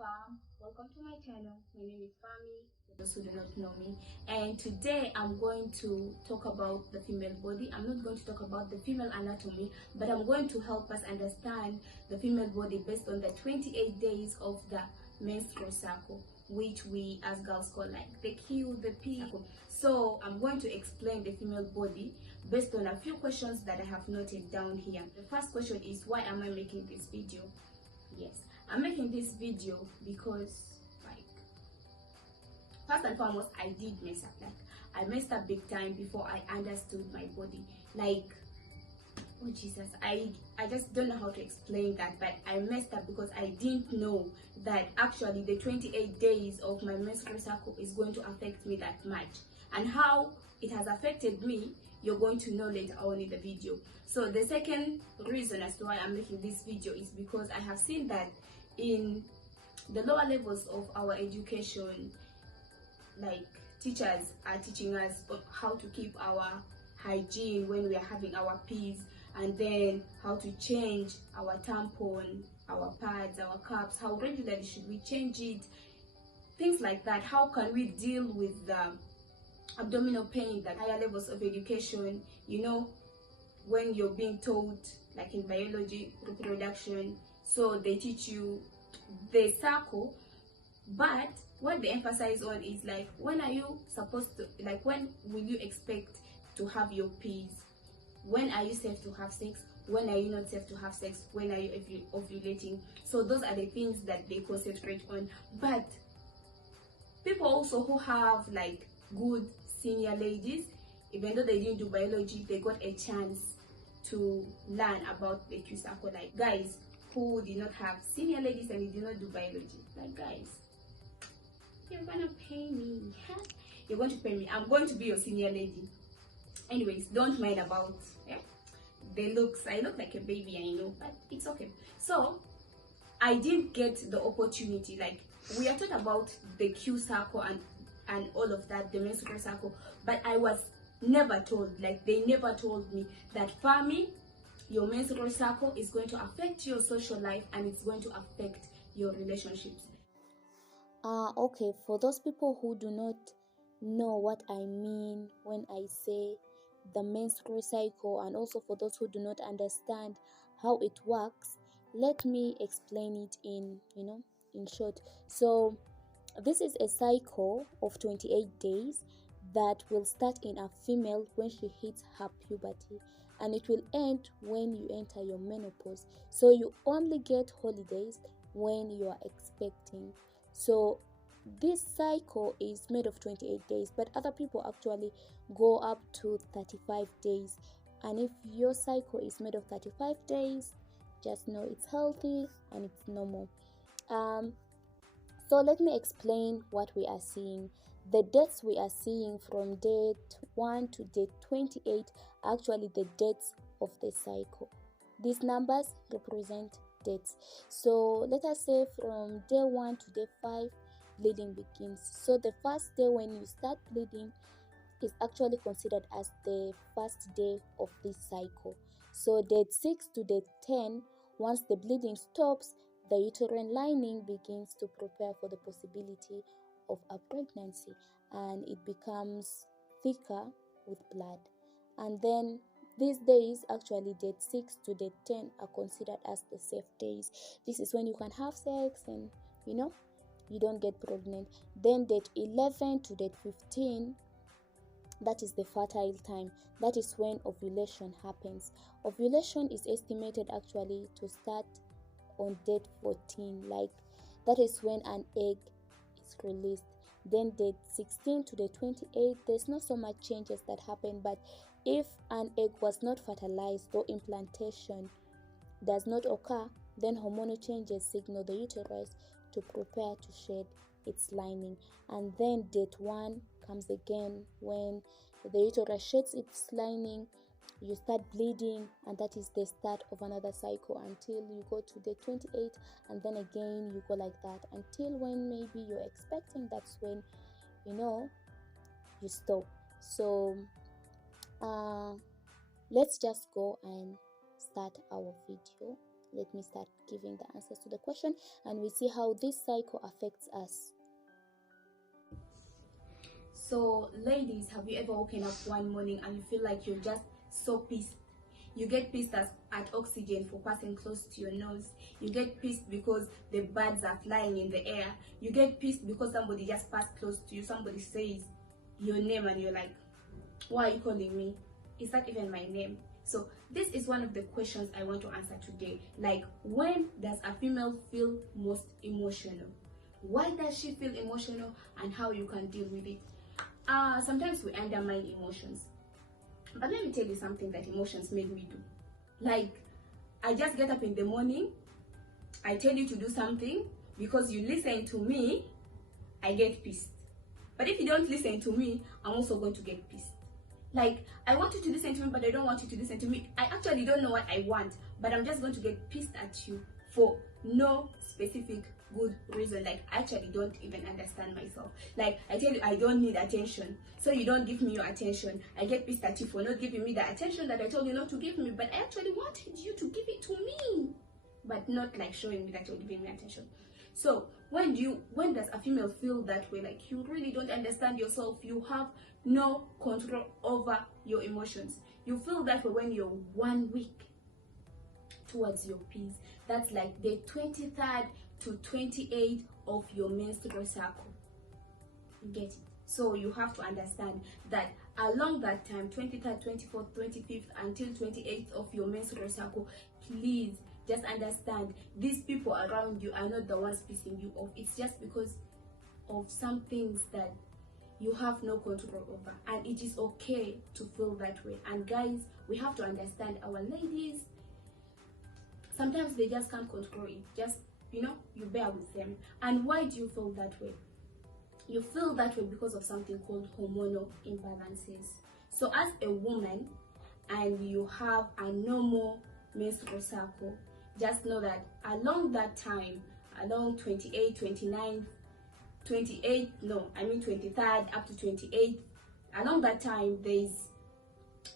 far. Welcome to my channel. My name is Fami, for those who do not know me. And today I'm going to talk about the female body. I'm not going to talk about the female anatomy, but I'm going to help us understand the female body based on the 28 days of the menstrual cycle, which we as girls call like the Q, the P. So I'm going to explain the female body based on a few questions that I have noted down here. The first question is, why am I making this video? Yes, I'm making this video because, like, first and foremost, I did mess up. Like, I messed up big time before I understood my body. Like, oh Jesus, I just don't know how to explain that, but I messed up because I didn't know that actually the 28 days of my menstrual cycle is going to affect me that much. And how it has affected me, you're going to know later on in the video. So the second reason as to why I'm making this video is because I have seen that in the lower levels of our education, like, teachers are teaching us how to keep our hygiene when we are having our P's, and then how to change our tampon, our pads, our cups, how regularly should we change it, things like that. How can we deal with the abdominal pain? That higher levels of education, you know, when you're being taught, like in biology, reproduction, so they teach you the cycle, but what they emphasize on is like, when are you supposed to, like, when will you expect to have your P's? When are you safe to have sex? When are you not safe to have sex? When are you ovulating? So those are the things that they concentrate on. But people also who have like good senior ladies, even though they didn't do biology, they got a chance to learn about the Q cycle. Like, guys who did not have senior ladies and you did not do biology, like, guys, you're gonna pay me. You're going to pay me. I'm going to be your senior lady. Anyways, don't mind about the looks. I look like a baby, I know, but it's okay. So I didn't get the opportunity. Like, we are talking about the Q cycle and all of that, the menstrual cycle, but I was never told, like, they never told me that, Fami, your menstrual cycle is going to affect your social life and it's going to affect your relationships. Okay, for those people who do not know what I mean when I say the menstrual cycle, and also for those who do not understand how it works, let me explain it in short. So this is a cycle of 28 days that will start in a female when she hits her puberty, and it will end when you enter your menopause. So you only get holidays when you are expecting. So this cycle is made of 28 days, but other people actually go up to 35 days. And if your cycle is made of 35 days, just know it's healthy and it's normal. So let me explain what we are seeing. The dates we are seeing from date 1 to date 28 are actually the dates of the cycle. These numbers represent dates. So let us say from day 1 to day 5, bleeding begins. So the first day when you start bleeding is actually considered as the first day of this cycle. So date 6 to date 10, once the bleeding stops, the uterine lining begins to prepare for the possibility of a pregnancy, and it becomes thicker with blood. And then these days, actually date 6 to date 10, are considered as the safe days. This is when you can have sex and you don't get pregnant. Then date 11 to date 15, that is the fertile time. That is when ovulation happens. Ovulation is estimated actually to start on date 14, like that is when an egg is released. Then date 16 to date 28, there's not so much changes that happen, but if an egg was not fertilized or implantation does not occur, then hormonal changes signal the uterus to prepare to shed its lining. And then date 1 comes again when the uterus sheds its lining, you start bleeding, and that is the start of another cycle until you go to day 28, and then again you go like that until when maybe you're expecting. That's when you stop. So let's just go and start our video. Let me start giving the answers to the question, and we see how this cycle affects us. So ladies, have you ever woken up one morning and you feel like you're just so pissed? You get pissed at oxygen for passing close to your nose. You get pissed because the birds are flying in the air. You get pissed because somebody just passed close to you. Somebody says your name and you're like, why are you calling me? Is that even my name? So this is one of the questions I want to answer today. Like, when does a female feel most emotional? Why does she feel emotional, and how you can deal with it? Sometimes we undermine emotions. But let me tell you something that emotions make me do. Like, I just get up in the morning, I tell you to do something, because you listen to me, I get pissed. But if you don't listen to me, I'm also going to get pissed. Like, I want you to listen to me, but I don't want you to listen to me. I actually don't know what I want, but I'm just going to get pissed at you for no specific good reason. Like, I actually don't even understand myself. Like, I tell you I don't need attention, so you don't give me your attention. I get pissed at you for not giving me the attention that I told you not to give me, but I actually wanted you to give it to me, but not like showing me that you're giving me attention. So when does a female feel that way? Like, you really don't understand yourself, you have no control over your emotions. You feel that way when you're 1 week towards your P's. That's like the 23rd to 28th of your menstrual cycle. You get it? So you have to understand that along that time, 23rd, 24th, 25th until 28th of your menstrual cycle, please just understand, these people around you are not the ones pissing you off. It's just because of some things that you have no control over, and it is okay to feel that way. And guys, we have to understand, our ladies, sometimes they just can't control it. Just, you bear with them. And why do you feel that way? You feel that way because of something called hormonal imbalances. So as a woman, and you have a normal menstrual cycle, just know that along that time, along 23rd up to 28th, along that time, there's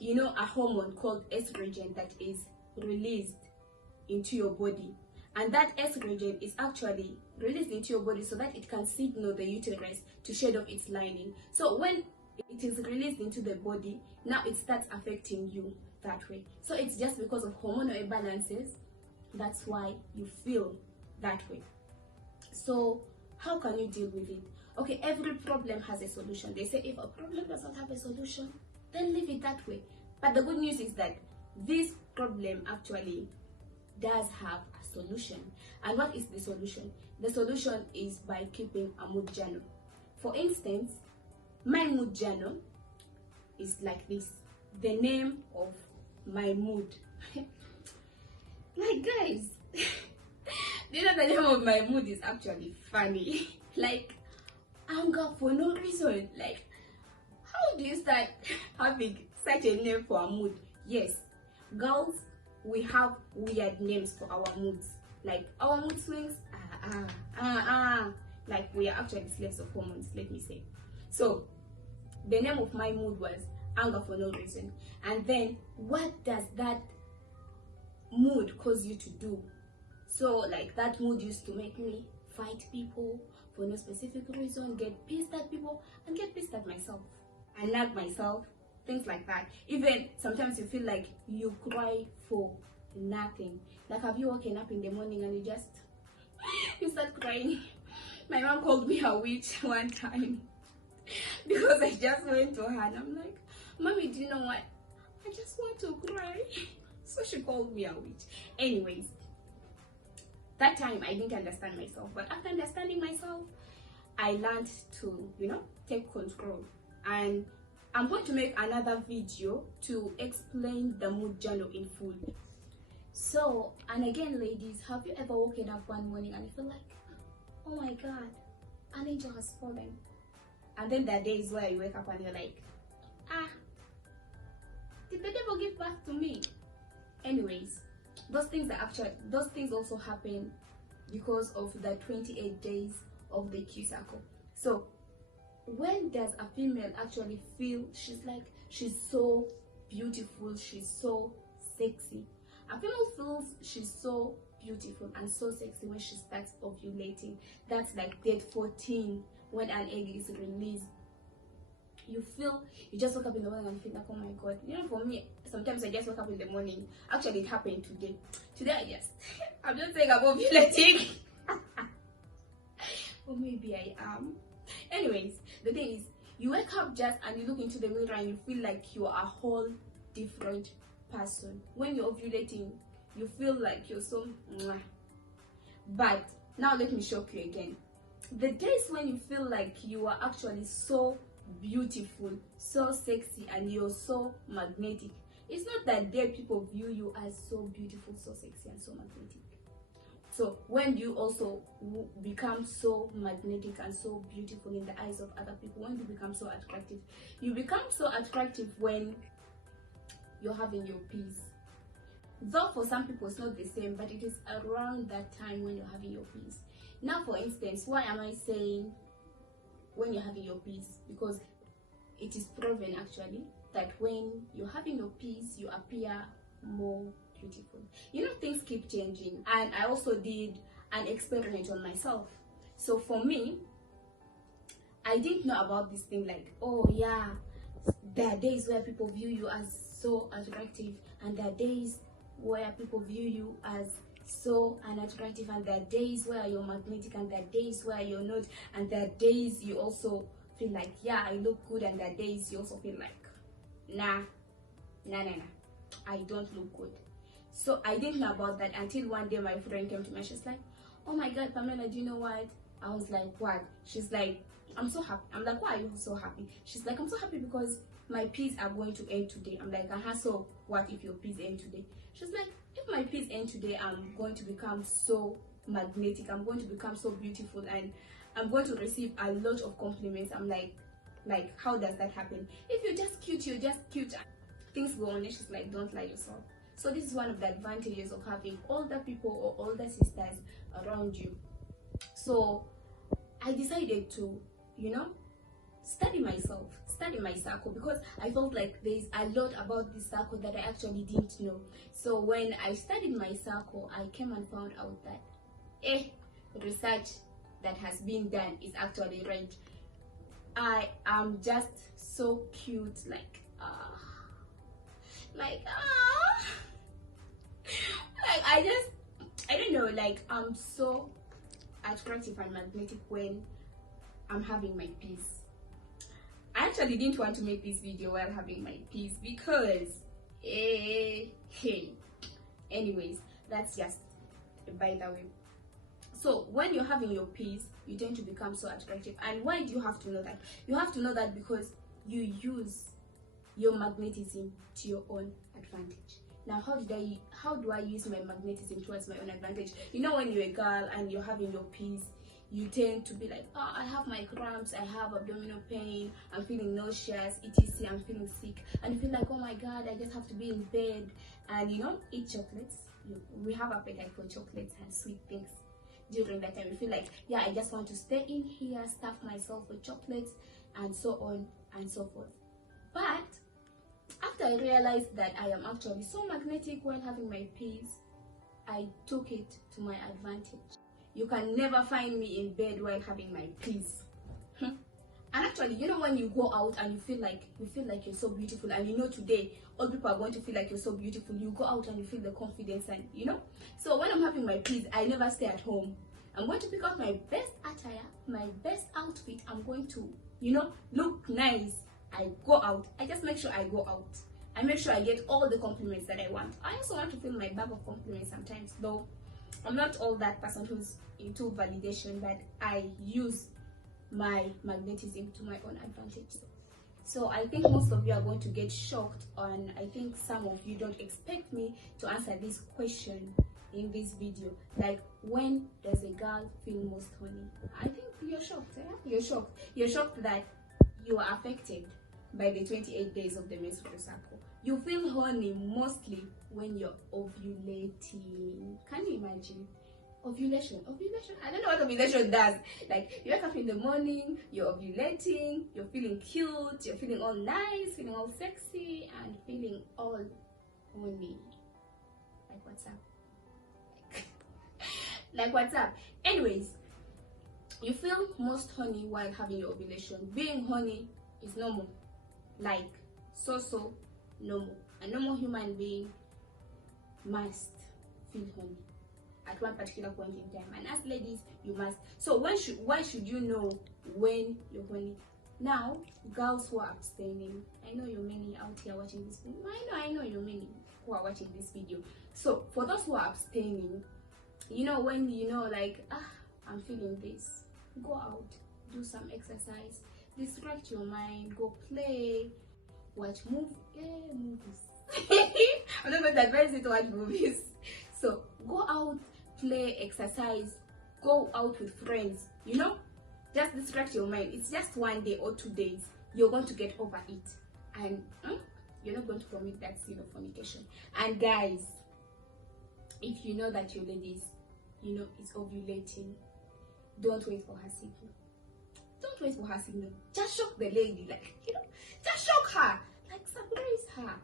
a hormone called estrogen that is released into your body, and that estrogen is actually released into your body so that it can signal the uterus to shed off its lining. So when it is released into the body, now it starts affecting you that way. So it's just because of hormonal imbalances, that's why you feel that way. So how can you deal with it? Okay, every problem has a solution. They say if a problem does not have a solution, then leave it that way. But the good news is that this problem actually does have a solution. And what is the solution? The solution is by keeping a mood journal. For instance, my mood journal is like this. The name of my mood. Like, guys, the name of my mood is actually funny. Like, anger for no reason. Like, how do you start having such a name for a mood? Yes, girls, we have weird names for our moods. Like, our mood swings, like, we are actually slaves of hormones, let me say. So the name of my mood was anger for no reason. And then what does that mood cause you to do? So like, that mood used to make me fight people for no specific reason, get pissed at people, and get pissed at myself, and nag myself, things like that. Even sometimes you feel like you cry for nothing. Like, have you woken up in the morning and you start crying? My mom called me a witch one time because I just went to her and I'm like, Mommy, do you know what? I just want to cry. So she called me a witch. Anyways, that time I didn't understand myself, but after understanding myself, I learned to, take control. And I'm going to make another video to explain the mood journal in full. So, and again, ladies, have you ever woken up one morning and you feel like, oh my God, an angel has fallen? And then there are days where you wake up and you're like, did the devil give birth to me? Anyways, those things also happen because of the 28 days of the Q cycle. So when does a female actually feel she's so beautiful, she's so sexy? A female feels she's so beautiful and so sexy when she starts ovulating. That's like day 14, when an egg is released. You just wake up in the morning and feel like, oh my god. You know, for me, sometimes I just wake up in the morning. Actually, it happened today. I'm just saying I'm ovulating. Or maybe I am. Anyways, the thing is, you wake up just and you look into the mirror and you feel like you are a whole different person. When you're ovulating, you feel like you're so mwah. But now let me shock you again. The days when you feel like you are actually so beautiful, so sexy, and you're so magnetic, it's not that day people view you as so beautiful, so sexy, and so magnetic. So when you also become so magnetic and so beautiful in the eyes of other people, when you become so attractive, you become so attractive when you're having your peace. Though for some people it's not the same, but it is around that time when you're having your peace. Now, for instance, why am I saying when you're having your peace? Because it is proven actually that when you're having your peace, you appear more beautiful. You know, things keep changing, and I also did an experiment on myself. So for me, I didn't know about this thing like, oh yeah, there are days where people view you as so attractive, and there are days where people view you as so unattractive, and there are days where you're magnetic, and there are days where you're not, and there are days you also feel like, yeah, I look good, and there are days you also feel like, nah, I don't look good. So I didn't know about that until one day my friend came to me. She's like, oh my god, Pamela, do you know what? I was like, what? She's like, I'm so happy. I'm like, why are you so happy? She's like, I'm so happy because my peas are going to end today. I'm like, so what if your peas end today? She's like, if my peas end today, I'm going to become so magnetic, I'm going to become so beautiful, and I'm going to receive a lot of compliments. I'm like, how does that happen? If you're just cute, you're just cute. Things go on. And she's like, don't lie yourself. So this is one of the advantages of having older people or older sisters around you. So I decided to, study my circle, because I felt like there's a lot about this circle that I actually didn't know. So when I studied my circle, I came and found out that research that has been done is actually right. I am just so cute, I don't know, I'm so attractive and magnetic when I'm having my peace. I actually didn't want to make this video while having my peace because anyways, that's just by the way. So when you're having your peace, you tend to become so attractive. And why do you have to know that? You have to know that because you use your magnetism to your own advantage. Now, how do I use my magnetism towards my own advantage? You know, when you're a girl and you're having your peace, you tend to be like, oh, I have my cramps, I have abdominal pain, I'm feeling nauseous, etc., I'm feeling sick, and you feel like, oh my god, I just have to be in bed and eat chocolates. We have appetite for chocolates and sweet things during that time. You feel like, yeah, I just want to stay in here, stuff myself with chocolates, and so on and so forth. But after I realized that I am actually so magnetic while having my peace, I took it to my advantage. You can never find me in bed while having my peace. And actually, when you go out and you feel like you're so beautiful, and today all people are going to feel like you're so beautiful, you go out and you feel the confidence, and so when I'm having my peace, I never stay at home. I'm going to pick out my best attire, my best outfit. I'm going to look nice. I go out. I just make sure I go out. I make sure I get all the compliments that I want. I also want to feel my bag of compliments sometimes, though I'm not all that person who's into validation, but I use my magnetism to my own advantage. So I think most of you are going to get shocked, and I think some of you don't expect me to answer this question in this video. Like, when does a girl feel most horny? I think you're shocked. You're shocked that you are affected by the 28 days of the menstrual cycle. You feel horny mostly when you're ovulating. Can you imagine? Ovulation. I don't know what ovulation does. Like, you wake up in the morning, you're ovulating, you're feeling cute, you're feeling all nice, feeling all sexy, and feeling all horny. Like, what's up? Like, what's up? Anyways, you feel most horny while having your ovulation. Being horny is normal, like so normal. A normal human being must feel horny at one particular point in time, and as ladies, you must. So why should you know when you're horny? Now, girls who are abstaining, I know you're many out here watching this video. I know you're many who are watching this video. So for those who are abstaining, you know, when you know, like, I'm feeling this, go out, do some exercise, distract your mind, go play, watch movies. I'm not going to advise you to watch movies. So go out, play, exercise, go out with friends, you know, just distract your mind. It's just 1 day or 2 days, you're going to get over it, and you're not going to commit that sin of fornication. And guys, if you know that your ladies, you know, is ovulating, don't wait for her signal. Don't wait for her signal. Just shock the lady, like, you know, just shock her, like, surprise her.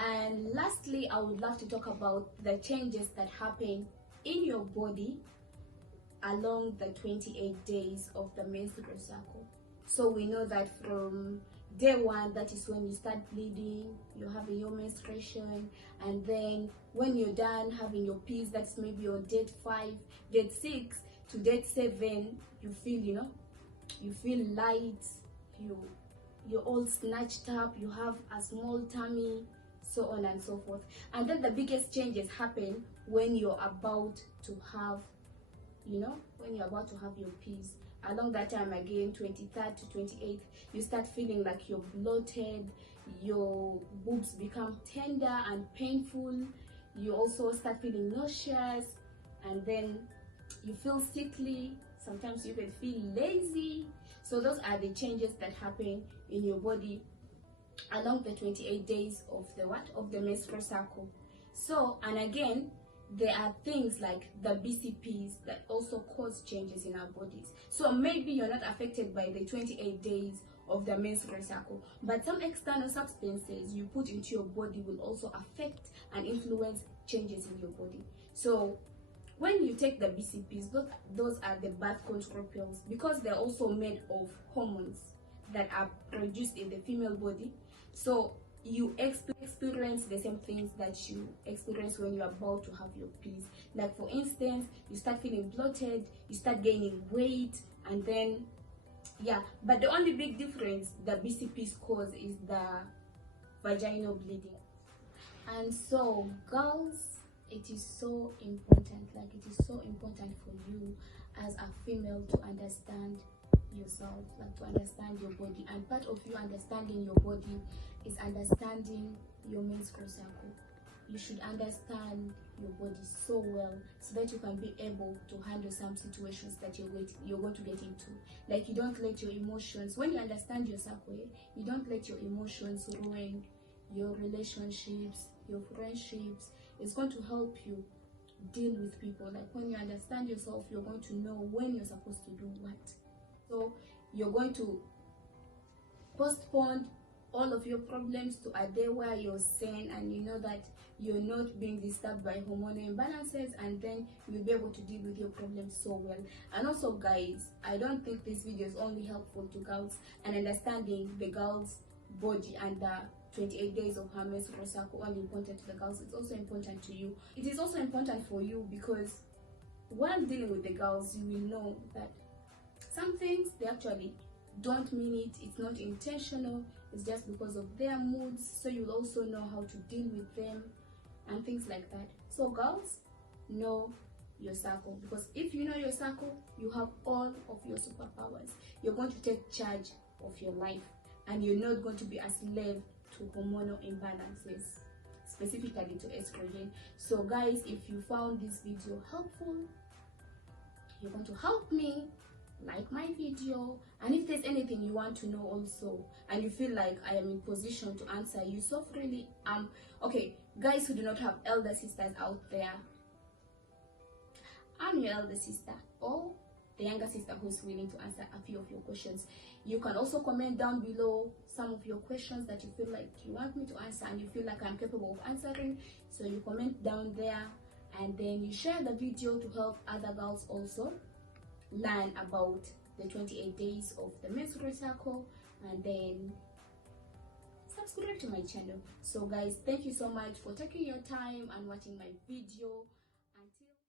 And lastly, I would love to talk about the changes that happen in your body along the 28 days of the menstrual cycle. So we know that from day 1, that is when you start bleeding, you're having your menstruation, and then when you're done having your peace, that's maybe on date 5, date 6 to date 7, you feel, you know, you feel light, you're all snatched up, you have a small tummy, so on and so forth. And then the biggest changes happen when you're about to have, you know, when you're about to have your peace. Along that time again, 23rd to 28th, you start feeling like you're bloated, your boobs become tender and painful, you also start feeling nauseous, and then you feel sickly, sometimes you can feel lazy. So those are the changes that happen in your body along the 28 days of the menstrual cycle. So, and again, there are things like the BCPs that also cause changes in our bodies. So maybe you're not affected by the 28 days of the menstrual cycle, but some external substances you put into your body will also affect and influence changes in your body. So when you take the BCPs, those are the birth control pills, because they're also made of hormones that are produced in the female body. So you experience the same things that you experience when you're about to have your peace. Like, for instance, you start feeling bloated, you start gaining weight, and then but the only big difference the BCPs cause is the vaginal bleeding. And so, girls, it is so important, like, it is so important for you as a female to understand yourself, like, to understand your body. And part of you understanding your body is understanding your menstrual cycle. You should understand your body so well so that you can be able to handle some situations that you're going to get into. Like, you don't let your emotions, when you understand your cycle, you don't let your emotions ruin your relationships, your friendships. It's going to help you deal with people. Like, when you understand yourself, you're going to know when you're supposed to do what. So you're going to postpone all of your problems to a day where you're sane and you know that you're not being disturbed by hormonal imbalances, and then you'll be able to deal with your problems so well. And also, guys, I don't think this video is only helpful to girls and understanding the girl's body and the 28 days of her menstrual cycle only important to the girls. It's also important to you. It is also important for you, because while dealing with the girls, you will know that some things, they actually don't mean it, it's not intentional, it's just because of their moods. So you'll also know how to deal with them and things like that. So girls, know your cycle, because if you know your cycle, you have all of your superpowers. You're going to take charge of your life, and you're not going to be a slave to hormonal imbalances, specifically to estrogen. So guys, if you found this video helpful, you're going to help me like my video, and if there's anything you want to know also and you feel like I am in position to answer you so freely, okay, guys who do not have elder sisters out there, I'm your elder sister, or the younger sister who's willing to answer a few of your questions. You can also comment down below some of your questions that you feel like you want me to answer and you feel like I'm capable of answering. So you comment down there, and then you share the video to help other girls also learn about the 28 days of the menstrual cycle, and then subscribe to my channel. So guys, thank you so much for taking your time and watching my video.